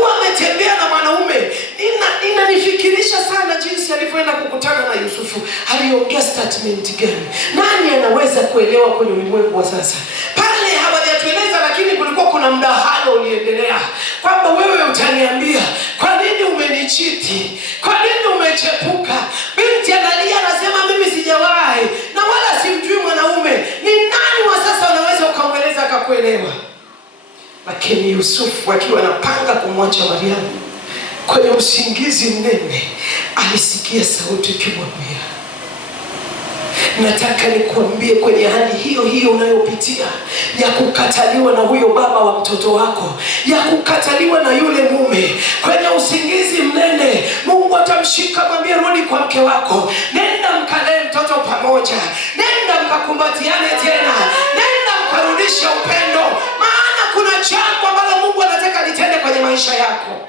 hakuwa ametembea na mwanaume. Inanifikirisha sana jinsi alivyoenda kukutana na Yusufu. Aliongea statement gani? Nani anaweza kuelewa kwenye ulimwengu wa sasa? Pale hawajatueleza, lakini kulikuwa kuna mdahalo uliendelea kwamba wewe utaniambia kwa nini umenichiti, kwa nini umechepuka. Binti analia, anasema mimi sijawahi na wala simjui mwanaume. Ni nani wa sasa unaweza ukamweleza akakuelewa? Lakini Yusufu akiwa anapanga kumwacha Mariamu, kwenye usingizi mnene alisikia sauti ikimwambia, nataka nikuambie kwenye hali hiyo hiyo unayopitia ya kukataliwa na huyo baba wa mtoto wako, ya kukataliwa na yule mume, kwenye usingizi mnene Mungu atamshika, mwambie rudi kwa mke wako, nenda mkalee mtoto pamoja, nenda mkakumbatiane tena, nenda mkarudisha upendo, maana kuna jambo ambalo Mungu anataka litende kwenye maisha yako.